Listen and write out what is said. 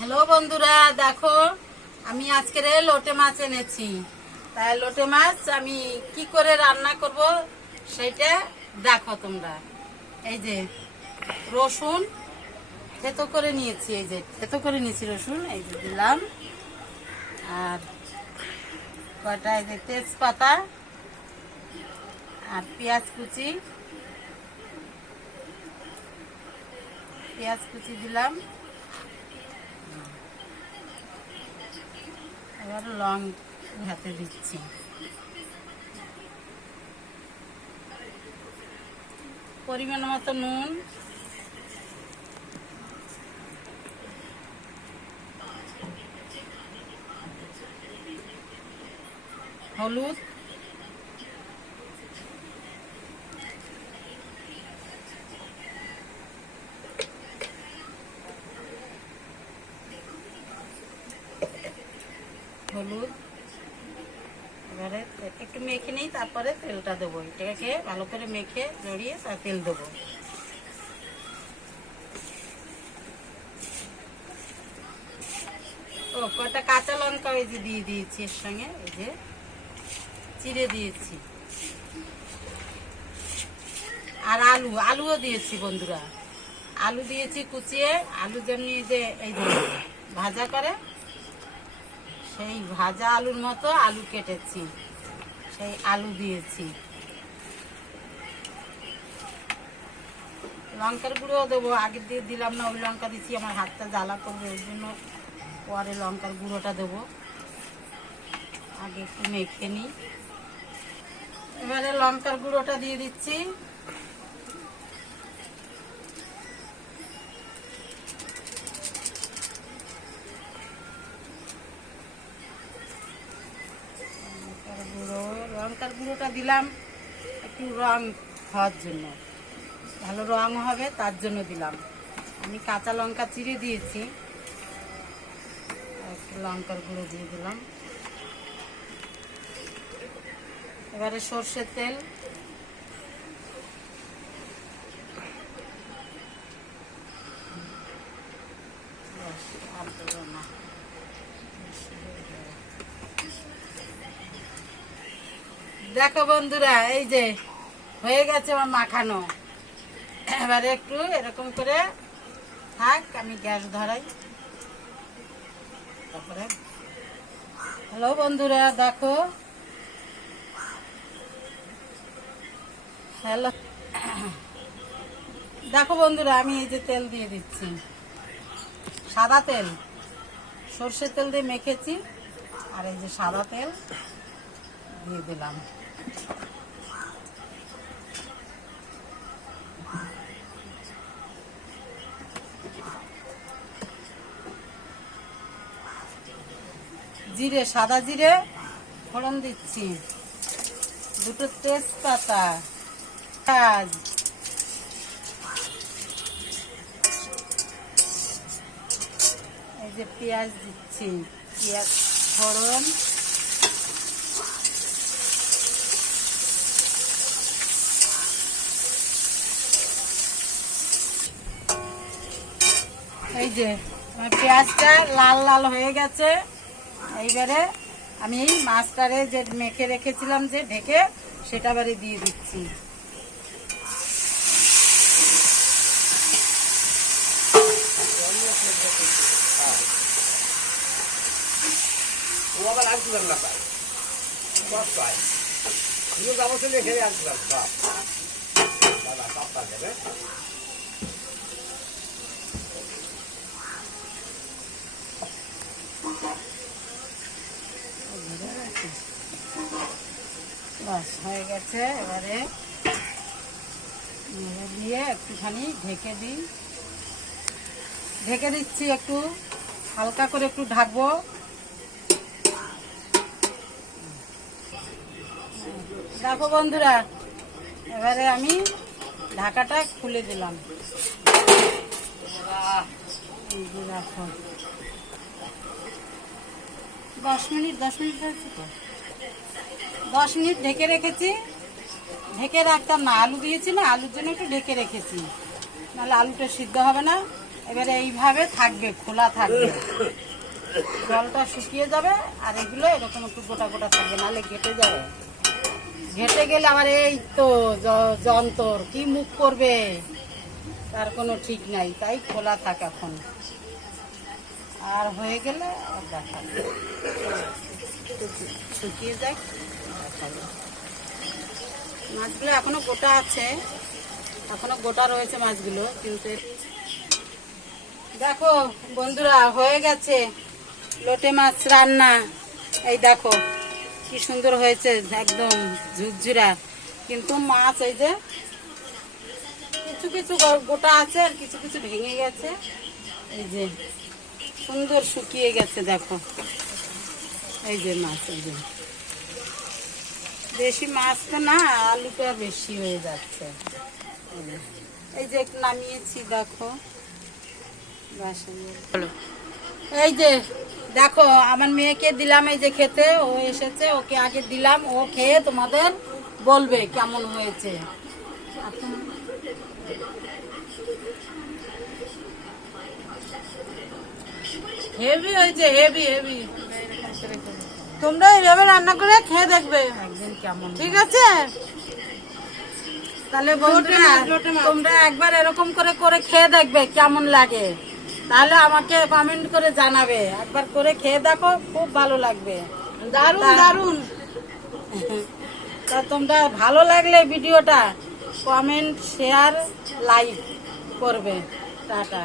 Hello বন্ধুরা, দেখো আমি আজকে লোটে মাছ এনেছি। তাই লোটে মাছ আমি কি করে রান্না করব সেটা দেখো তোমরা। এই যে রসুন থেতো করে নিয়েছি, রসুন এই যে দিলাম, আর কয়টা এই যে তেজপাতা আর পেঁয়াজ কুচি দিলাম। এবার লং হাতে দিচ্ছি, পরিমাণ মতো নুন, হলুদ, এবারে একটু মেখে নিই, তারপরে তেলটা দেবো। এটাকে ভালো করে মেখে জড়িয়ে তার তেল দেবো। ও কটা কাঁচা লঙ্কা এই যে দিয়ে দিয়েছি, এর সঙ্গে এই যে চিড়ে দিয়েছি, আর আলুও দিয়েছি বন্ধুরা। আলু দিয়েছি কুচিয়ে, আলু যেমনি যে এই যে ভাজা করে সেই ভাজা আলুর মতো আলু কেটেছি, সেই আলু দিয়েছি। লঙ্কার গুঁড়ো দেবো, আগে দিয়ে দিলাম না, ওই লঙ্কা দিচ্ছি, আমার হাতটা জ্বালা করবে, ওই জন্য পরে লঙ্কার গুঁড়োটা দেবো। আগে একটু মেখে নিই। এবারে লঙ্কার গুঁড়োটা দিয়ে দিচ্ছি, লঙ্কার গুঁড়োটা দিলাম একটু রং হওয়ার জন্য, ভালো রং হবে তার জন্য দিলাম। আমি কাঁচা লঙ্কা চিড়ে দিয়েছি, একটু লঙ্কার গুঁড়ো দিয়ে দিলাম। এবারে সর্ষের তেল, দেখো বন্ধুরা এই যে হয়ে গেছে আমার মাখানো। এবারে একটু এরকম করে থাক, আমি গ্যাস ধরাই। তারপরে হ্যালো বন্ধুরা, দেখো হ্যালো দেখো বন্ধুরা, আমি এই যে তেল দিয়ে দিচ্ছি, সাদা তেল, সর্ষের তেল দিয়ে মেখেছি, আর এই যে সাদা তেল দিয়ে দিলাম। জিরে, সাদা জিরে ফোড়ন দিচ্ছি, দুটো তেজপাতা, পেঁয়াজ, এই যে পেঁয়াজ দিচ্ছি, পেঁয়াজ ফোড়ন, এই যে পেঁয়াজটা লাল লাল হয়ে গেছে। এইবারে আমি মাছটারে যে মেখে রেখেছিলাম যে ঢেকে, সেটা বারে দিয়ে দিচ্ছি। বাস হয়ে গেছে। এবারে দিয়ে একটুখানি ঢেকে দিচ্ছি, একটু হালকা করে একটু ঢাকবো। দেখো বন্ধুরা, এবারে আমি ঢাকাটা খুলে দিলাম। দেখো 10 মিনিট হয়েছে তো, 10 মিনিট ঢেকে রেখেছি। ঢেকে রাখতাম না, আলু দিয়েছি না, আলুর জন্য একটু ঢেকে রেখেছি, নাহলে আলুটা সিদ্ধ হবে না। এবারে এইভাবে থাকবে, খোলা থাকবে, জলটা শুকিয়ে যাবে আর এগুলো এরকম একটু গোটা গোটা থাকবে, নাহলে ঘেটে যাবে। ঘেটে গেলে আবার এই তো যন্তর কি মুখ করবে তার কোনো ঠিক নাই, তাই খোলা থাক এখন। আর হয়ে গেলে আর দেখাবে, শুকিয়ে যায় দেখাবে। মাছগুলো এখনো গোটা আছে, এখনো গোটা রয়েছে মাছগুলো, কিন্তু দেখো বন্ধুরা হয়ে গেছে লোটে মাছ রান্না। এই দেখো কি সুন্দর হয়েছে, একদম ঝুরঝুরা। কিন্তু মাছ এই যে কিছু কিছু গোটা আছে আর কিছু কিছু ভেঙে গেছে। এই যে সুন্দর শুকিয়ে গেছে, দেখো এই যে মাছ, এই যে বেশি মাছ তো না, আলুটা বেশি হয়ে যাচ্ছে। এই যে একটু নামিয়েছি, দেখো এই যে দেখো আমার মেয়েকে দিলাম এই যে খেতে, ও এসেছে, ওকে আগে দিলাম, ও খেয়ে তোমাদের বলবে কেমন হয়েছে। হেভি হয়েছে, হেভি হেভি। তোমরা এইভাবে রান্না করে খেয়ে দেখবে একদিন কেমন, ঠিক আছে? তাহলে বন্ধুরা তোমরা একবার এরকম করে করে খেয়ে দেখবে কেমন লাগে, তাহলে আমাকে কমেন্ট করে জানাবে। একবার করে খেয়ে দেখো, খুব ভালো লাগবে, দারুণ দারুণ। তা তোমরা ভালো লাগলে ভিডিওটা কমেন্ট, শেয়ার, লাইক করবে। টাটা।